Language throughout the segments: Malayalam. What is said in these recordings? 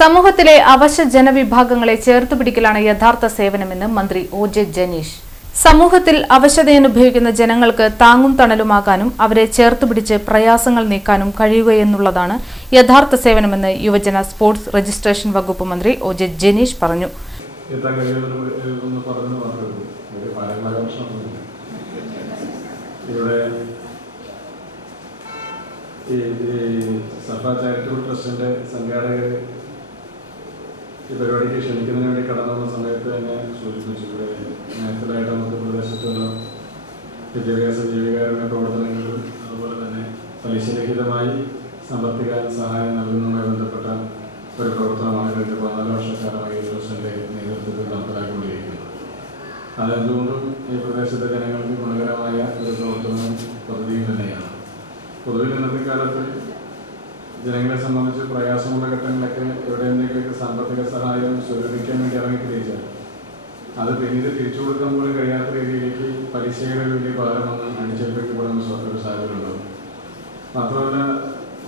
സമൂഹത്തിലെ അവശ്യ ജനവിഭാഗങ്ങളെ ചേർത്തുപിടിക്കലാണ് യഥാർത്ഥ സേവനമെന്ന് മന്ത്രി ഒ ജെ ജനീഷ്. സമൂഹത്തിൽ അവശതയനുഭവിക്കുന്ന ജനങ്ങൾക്ക് താങ്ങും തണലുമാകാനും അവരെ ചേർത്തുപിടിച്ച് പ്രയാസങ്ങൾ നീക്കാനും കഴിയുകയെന്നുള്ളതാണ് യഥാർത്ഥ സേവനമെന്ന് യുവജന സ്പോർട്സ് രജിസ്ട്രേഷൻ വകുപ്പ് മന്ത്രി ഒ ജെ ജനീഷ് പറഞ്ഞു. സർക്കാർ ചാരിറ്റബിൾ ട്രസ്റ്റിന്റെ സംഘാടകർ ഈ പരിപാടിക്ക് ക്ഷണിക്കുന്നതിന് വേണ്ടി കടന്നു വന്ന സമയത്ത് തന്നെ സൂചിപ്പിച്ചു. ഇവിടെ നേരത്തിലായിട്ട് നമുക്ക് പ്രദേശത്തുള്ള വിദ്യാഭ്യാസ ജീവികാരുണ്യ പ്രവർത്തനങ്ങളും അതുപോലെ തന്നെ പലിശരഹിതമായി സാമ്പത്തിക സഹായം നൽകുന്നതുമായി ബന്ധപ്പെട്ട ഒരു പ്രവർത്തനമാണ് കഴിഞ്ഞ 14 വർഷക്കാലമായി ഈ ട്രസ്റ്റിന്റെ നേതൃത്വത്തിൽ നടപ്പിലാക്കിക്കൊണ്ടിരിക്കുന്നത്. അതെന്തുകൊണ്ടും ഈ പ്രദേശത്തെ ജനങ്ങൾക്ക് ഗുണകരമായ ഒരു പ്രവർത്തനവും പദ്ധതിയും തന്നെയാണ്. പൊതുവിൽ ഇന്നത്തെ കാലത്ത് ജനങ്ങളെ സംബന്ധിച്ച് പ്രയാസമുള്ള ഘട്ടങ്ങളിലൊക്കെ എവിടെയെന്തെങ്കിലുമൊക്കെ സാമ്പത്തിക സഹായം സ്വരൂപിക്കാൻ വേണ്ടി ഇറങ്ങിത്തിരിച്ചാൽ അത് പിന്നീട് തിരിച്ചു കൊടുക്കാൻ പോലും കഴിയാത്ത രീതിയിലേക്ക് പലിശയുടെ വലിയ ഭാരം വന്ന് അടിച്ചേൽപ്പിക്കപ്പെടുന്ന ഒരു സാഹചര്യം ഉണ്ടാകും. മാത്രമല്ല,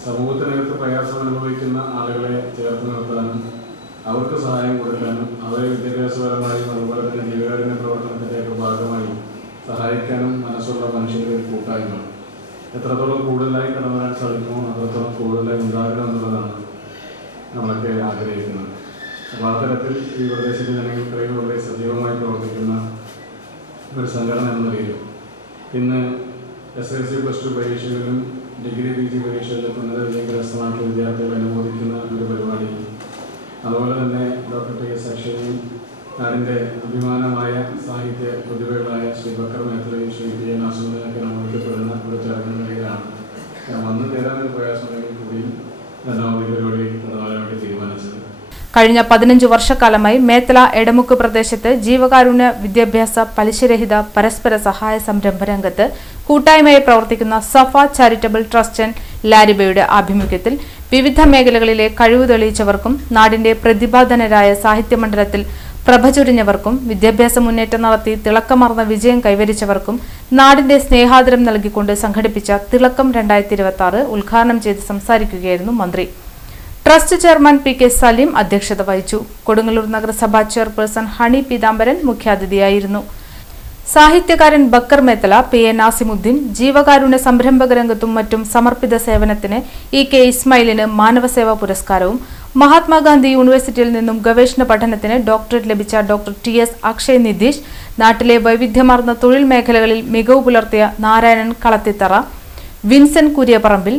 സമൂഹത്തിനകത്ത് പ്രയാസം അനുഭവിക്കുന്ന ആളുകളെ ചേർത്ത് നിർത്താനും അവർക്ക് സഹായം കൊടുക്കാനും അവരെ വിദ്യാഭ്യാസപരമായും അതുപോലെ തന്നെ ജീവകാരുണ്യ പ്രവർത്തനത്തിൻ്റെയൊക്കെ ഭാഗമായി സഹായിക്കാനും മനസ്സുള്ള മനുഷ്യരുടെ ഒരു കൂട്ടായ്മ എത്രത്തോളം കൂടുതലായി കടന്നു വരാൻ സാധിക്കുമോ അത്രത്തോളം കൂടുതലായി ഉണ്ടാകണം എന്നുള്ളതാണ് നമ്മളൊക്കെ ആഗ്രഹിക്കുന്നത്. അപ്പോൾ ആ തരത്തിൽ ഈ പ്രദേശത്തെ ജനങ്ങൾക്കിടയിൽ വളരെ സജീവമായി പ്രവർത്തിക്കുന്ന ഒരു സംഘടന എന്ന നിലയിൽ ഇന്ന് SSLC +2 പരീക്ഷകളിലും ഡിഗ്രി PG പരീക്ഷകളിലും ഉന്നത വിജയം കരസ്ഥമാക്കിയ വിദ്യാർത്ഥികളെ അനുമോദിക്കുന്ന ഒരു പരിപാടി, അതുപോലെ തന്നെ ഡോക്ടർ TS അക്ഷയയും നാടിൻ്റെ അഭിമാനമായ സാഹിത്യ പ്രതിഭകളായ ശ്രീ ബക്കർ മേത്തലയും ശ്രീ PN ആസുവിനൊക്കെ അനുമോദിക്കപ്പെടുന്ന ഒരു ചടങ്ങിലാണ് വന്നു ചേരാനൊരു പ്രയാസമുണ്ടെങ്കിൽ കൂടിയും രണ്ടാമത് പരിപാടി നടത്താൻ വേണ്ടി തീരുമാനിച്ചത്. കഴിഞ്ഞ 15 വർഷക്കാലമായി മേത്തല എടമുക്ക് പ്രദേശത്ത് ജീവകാരുണ്യ വിദ്യാഭ്യാസ പലിശരഹിത പരസ്പര സഹായ സംരംഭ രംഗത്ത് കൂട്ടായ്മയായി പ്രവർത്തിക്കുന്ന സഫ ചാരിറ്റബിൾ ട്രസ്റ്റ് ആൻഡ് ലാരിബയുടെ ആഭിമുഖ്യത്തിൽ വിവിധ മേഖലകളിലെ കഴിവ് തെളിയിച്ചവർക്കും നാടിന്റെ പ്രതിഭാധനരായ സാഹിത്യമണ്ഡലത്തിൽ പ്രഭ ചൊരിഞ്ഞവർക്കും വിദ്യാഭ്യാസ മുന്നേറ്റം നടത്തി തിളക്കമാർന്ന വിജയം കൈവരിച്ചവർക്കും നാടിന്റെ സ്നേഹാദരം നൽകിക്കൊണ്ട് സംഘടിപ്പിച്ച തിളക്കം 2026 ഉദ്ഘാടനം ചെയ്ത് സംസാരിക്കുകയായിരുന്നു മന്ത്രി. ട്രസ്റ്റ് ചെയർമാൻ PK സലീം അധ്യക്ഷത വഹിച്ചു. കൊടുങ്ങല്ലൂർ നഗരസഭാ ചെയർപേഴ്സൺ ഹണി പീതാംബരൻ മുഖ്യാതിഥിയായിരുന്നു. സാഹിത്യകാരൻ ബക്കർ മേത്തല, PN നാസിമുദ്ദീൻ ജീവകാരുണ്യ സംരംഭക രംഗത്തും മറ്റും സമർപ്പിത സേവനത്തിന് EK ഇസ്മായിലിന് മാനവസേവാ പുരസ്കാരവും, മഹാത്മാഗാന്ധി യൂണിവേഴ്സിറ്റിയിൽ നിന്നും ഗവേഷണ പഠനത്തിന് ഡോക്ടറേറ്റ് ലഭിച്ച ഡോക്ടർ TS അക്ഷയ് നിതീഷ്, നാട്ടിലെ വൈവിധ്യമാർന്ന തൊഴിൽ മേഖലകളിൽ മികവ് പുലർത്തിയ നാരായണൻ കളത്തിത്തറ, വിൻസെന്റ് കുര്യപ്പറമ്പിൽ,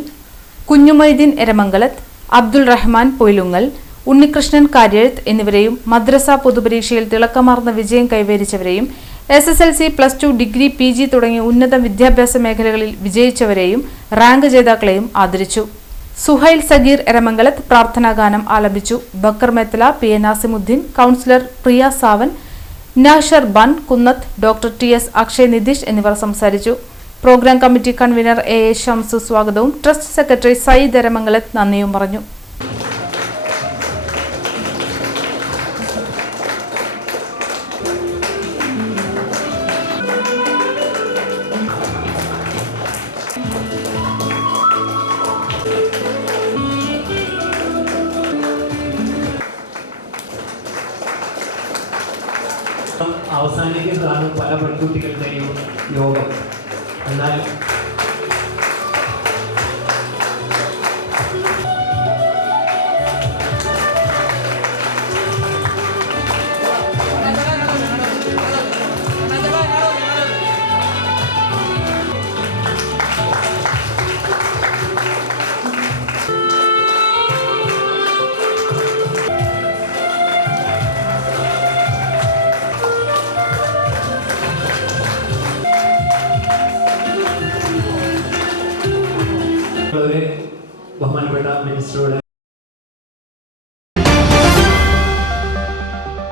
കുഞ്ഞുമൊയ്തീൻ എരമംഗലത്ത്, അബ്ദുൾ റഹ്മാൻ പൊയിലുങ്ങൽ, ഉണ്ണികൃഷ്ണൻ കാര്യെഴുത്ത് എന്നിവരെയും മദ്രസ പൊതുപരീക്ഷയിൽ തിളക്കമാർന്ന വിജയം കൈവരിച്ചവരെയും SSLC +2 ഡിഗ്രി PG തുടങ്ങിയ ഉന്നത വിദ്യാഭ്യാസ മേഖലകളിൽ വിജയിച്ചവരെയും റാങ്ക് ജേതാക്കളെയും ആദരിച്ചു. സുഹൈൽ സഗീർ എരമംഗലത്ത് പ്രാർത്ഥനാഗാനം ആലപിച്ചു. Bakkar Methala, PN Nasimuddeen, councillor Priya Savan, Noushar Ban Kunnath, doctor TS Akshay Nitish എന്നിവർ സംസാരിച്ചു. Program committee convener A Shamsu സ്വാഗതവും ട്രസ്റ്റ് സെക്രട്ടറി സയ്യിദ് എരമംഗലത്ത് നന്ദിയും പറഞ്ഞു. അവസാനിക്കുന്നതാണ് പല പെൺകുട്ടികളുടെയും യോഗം. എന്നാൽ ബഹുമാനപ്പെട്ട മിനിസ്റ്ററുടെ